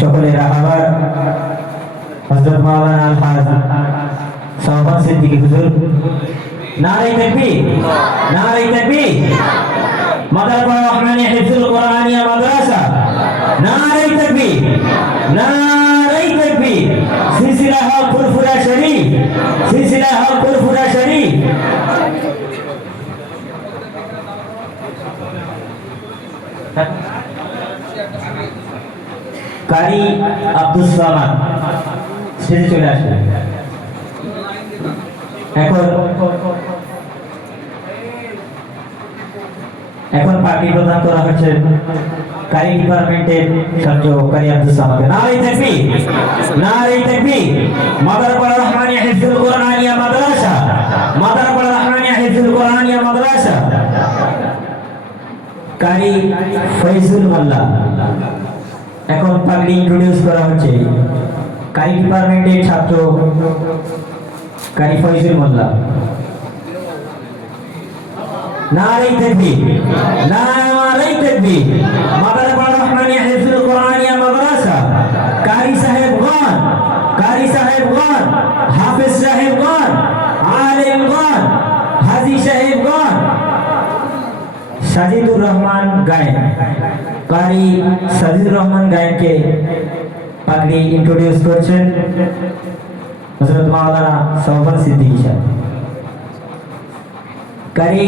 সকলের আহ্বান হযরত মাওলানা আল-হাজ সাওবান সিদ্দিকী হুজুর। নারে তাকবীর, নারে তাকবীর। মাদারপাড়া রহমানিয়া হিফজুল কোরআনিয়া মাদ্রাসা, নারে তাকবীর, নারে তাকবীর। সিলসিলা হক ফুরফুরা শরীফ, সিলসিলা হক ফুরফুরা শরীফ। কারি আব্দুল সামাদ স্টেজে চলে আসবে। এখন পার্টি প্রদান করা হচ্ছে কারি ডিপার্টমেন্টের ছাত্র কারি আব্দুল সামাদকে। নারে তাকবীর, নারে তাকবীর। মাদারপাড়া রহমানিয়া হিফজুল কোরআনিয়া মাদ্রাসা, মাদারপাড়া রহমানিয়া হিফজুল কোরআনিয়া মাদ্রাসা। কারি ফয়জুল মোল্লা। এখন পাগড়ি ইন্ট্রোডিউস করা হচ্ছে কারি ডিপার্টমেন্টের ছাত্র কারি ফয়জুল মোল্লা। নারে তাকবীর, নারে তাকবীর। মাদারপাড়া রহমানিয়া হিফজুল কোরআনিয়া মাদ্রাসা। কারি সাহেবগণ, কারি সাহেবগণ, হাফেজ সাহেবগণ, আলেমগণ, হাজী সাহেবগণ। সাজিদুর রহমান গায়েন, কারি সাজিদুর রহমান গায়েনকে পাগড়ি ইন্ট্রোডিউস করছেন হযরত মাওলানা সাওবান সিদ্দিকী সাহেব। কারি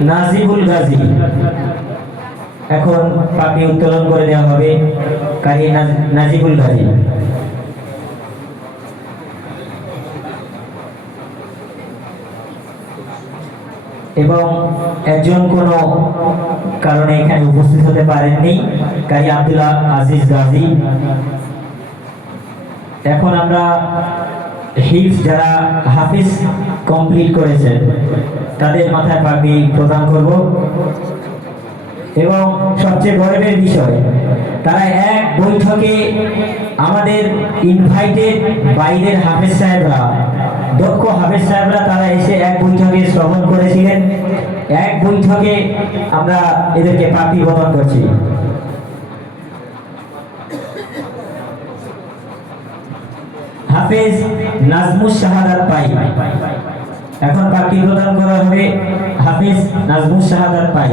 নাজিবুল গাজী, এখন পাগড়ি উত্তোলন করে দেওয়া হবে কারি নাজিবুল গাজী। এবং একজন কোনো কারণে এখানে উপস্থিত হতে পারেননি, কারি আব্দুল আজিজ গাজী। এখন আমরা হিফজ যারা হাফিজ কমপ্লিট করেছেন তাদের মাথায় পাগড়ি প্রদান করব। এবং সবচেয়ে গর্বের বিষয়, তারা এক বৈঠকে আমাদের ইনভাইটেড বাইরের হাফেজ সাহেবরা, দক্ষ হাফেজ সাহেবরা তারা এসে এক বৈঠকে শ্রবণ করেছিলেন। এক বৈঠকে আমরা এদেরকে পাগড়ি প্রদান করছি। হাফেজ নাজমুস শাহাদাত পাই, এখন পাগড়ি প্রদান করা হবে হাফেজ নাজমুস শাহাদাত পাই,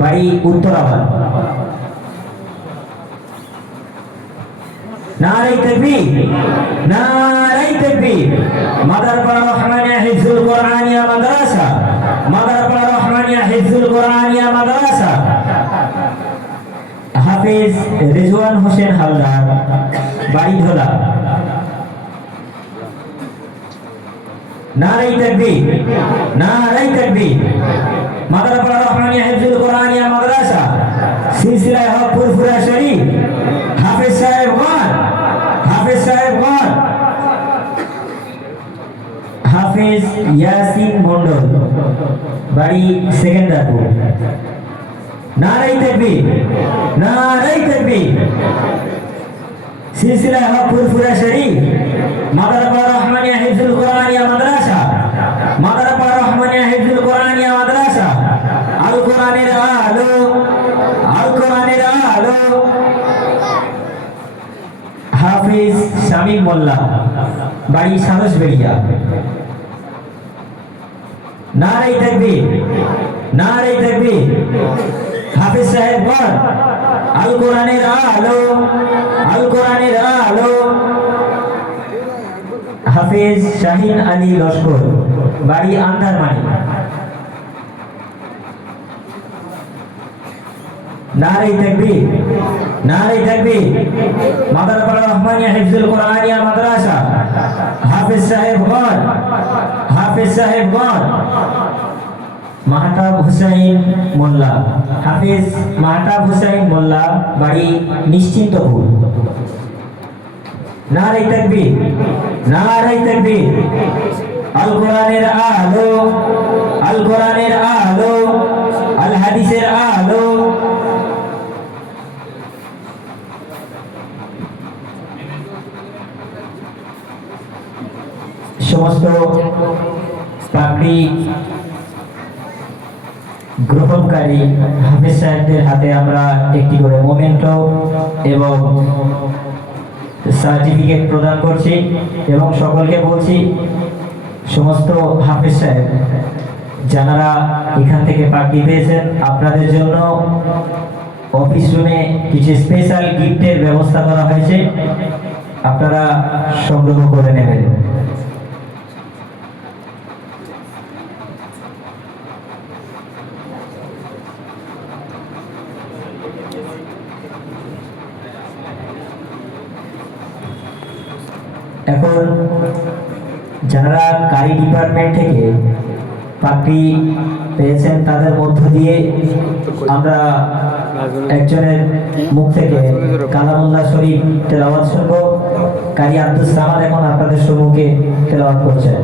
বাড়ি উত্তরাবাদ। নারে তাকবীর, নারে তাকবীর। মাদারপাড়া রহমানিয়া হিফজুল কোরআনিয়া মাদ্রাসা, মাদারপাড়া রহমানিয়া হিফজুল কোরআনিয়া মাদ্রাসা। হাফেজ রিজওয়ান হোসেন হালদার, বাড়ি ধোলা। নারে তাকবীর, নারে তাকবীর। মাদারপাড়া রহমানিয়া হিফজুল কোরআনিয়া মাদ্রাসা, সিলসিলা হক ফুরফুরা শরীফ। হাফেজ সাহেবগণ, হাফেজ সাহেবগণ। হাফেজ ইয়াসিন মন্ডল, বাড়ি সেকেন্দারপুর। নারে তাকবীর, নারে তাকবীর। সিলসিলা হক ফুরফুরা শরীফ। মাদারপাড়া রহমানিয়া হিফজুল কোরআনিয়া মাদ্রাসা, মাদারপাড়া রহমানিয়া হিফজুল কোরআনিয়া মাদ্রাসা। আল কোরআনের আলো, আল কোরআনের আলো। হাফিজ শামীম মোল্লা, বাড়ি সারসবেড়িয়া। নারে তাকবীর, নারে তাকবীর। হাফিজ সাহেবগণ, আল কোরআনের আলো, আল কোরআনের আলো। হাফিজ শাহিন আলী লস্কর, বাড়ি আন্দারমানি। নারে তাকবীর, নারে তাকবীর। মাদারপাড়া রহমানিয়া হিফজুল কোরআনিয়া মাদ্রাসা। হাফিজ সাহেবগণ, হাফিজ সাহেবগণ। মাহতাব হুসাইন মোল্লা, হাফিজ মাহতাব হুসাইন মোল্লা, বাড়ি নিশ্চিন্তপুর। নারে তাকবীর, নারে তাকবীর। আল কোরআনের আলো, আল কোরআনের আলো, আল হাদিসের আলো। সমস্ত পাগড়ি গ্রহণকারী হাফেজ সাহেবদের হাতে আমরা একটি করে মোমেন্টো এবং সার্টিফিকেট প্রদান করছি এবং সকলকে বলছি, সমস্ত হাফেজ সাহেব যারা এখান থেকে পার্টি পেয়েছেন, আপনাদের জন্য অফিস রুমে কিছু স্পেশাল গিফটের ব্যবস্থা করা হয়েছে, আপনারা সংগ্রহ করে নেবেন। এখন যারা কারি ডিপার্টমেন্ট থেকে পাপড়ি পেয়েছেন তাদের মধ্য দিয়ে আমরা একজনের মুখ থেকে কালামুল্লাহ শরীফ তেলাওয়াত শুনব। কারি আব্দুস সামাদ এখন আপনাদের সম্মুখে তেলাওয়াত করছেন।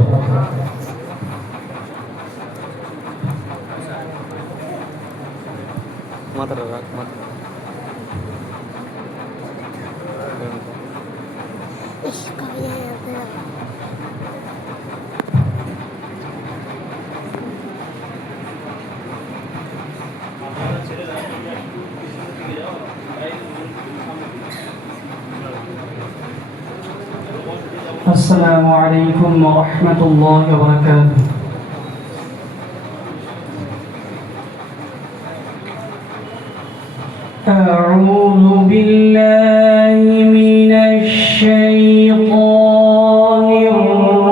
السلام عليكم ورحمة الله وبركاته. أعوذ بالله من الشيطان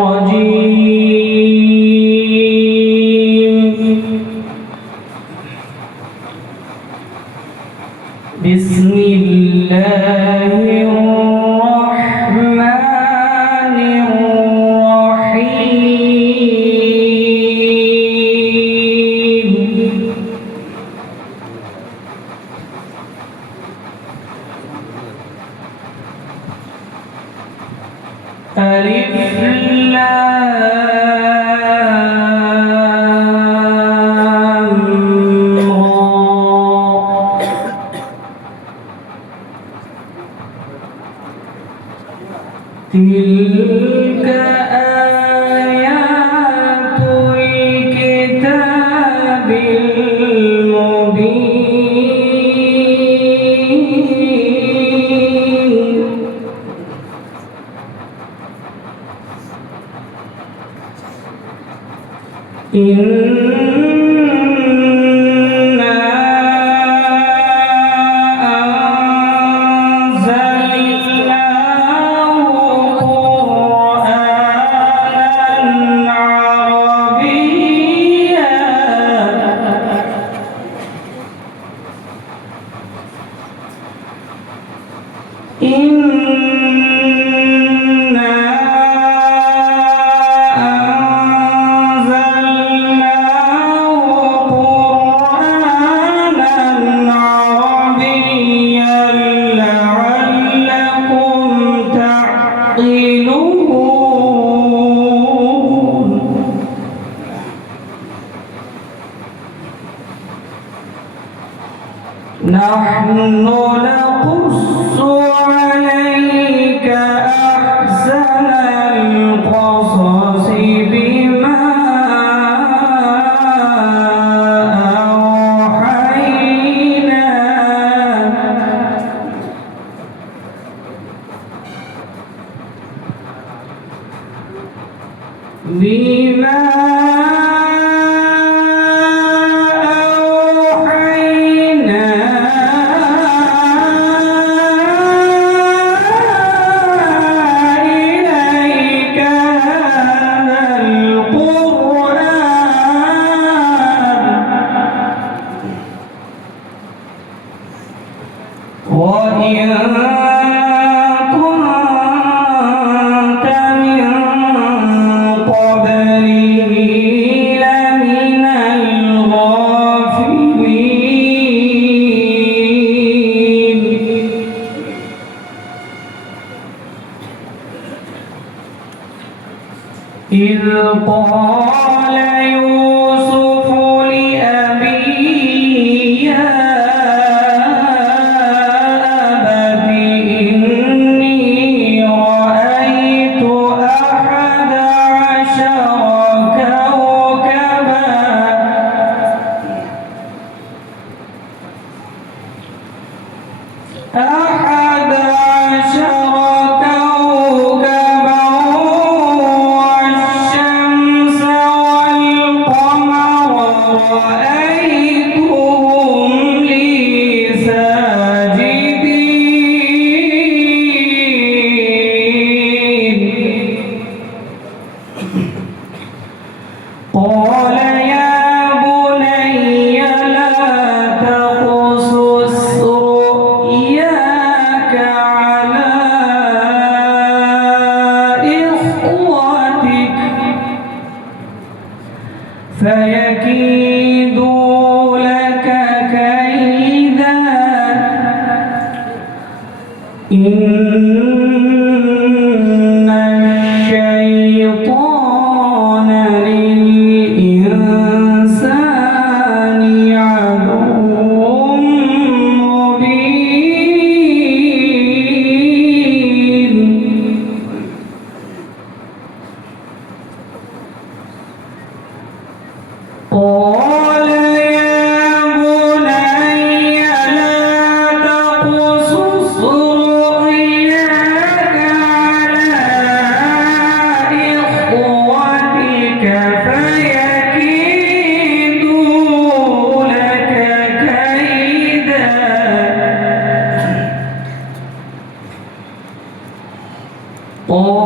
الرجيم. بسم الله الرحمن الرحيم. ألف لام را. تلك آيات الكتاب المبين. إنا أنزلناه قرآنا عربيا. إنا أنزلناه قرآنا عربيا لعلكم تعقلون. نحن نقص عليك أحسن القصص بما أوحينا إليك هذا القرآن وإن كنت من قبله لمن الغافلين. إذ قال يوسف لأبيه يا أبت إني رأيت أحد عشر كوكبا أحد عشر كوكبا والشمس والقمر رأيتهم لي ساجدين قال يا بني لا تقصص رؤياك على إخوتك فيكيدوا لك كيدا إن الشيطان للإنسان عدو مبين قال يا بني لا تقصص رؤياك على إخوتك فيكيدوا لك كيدا قال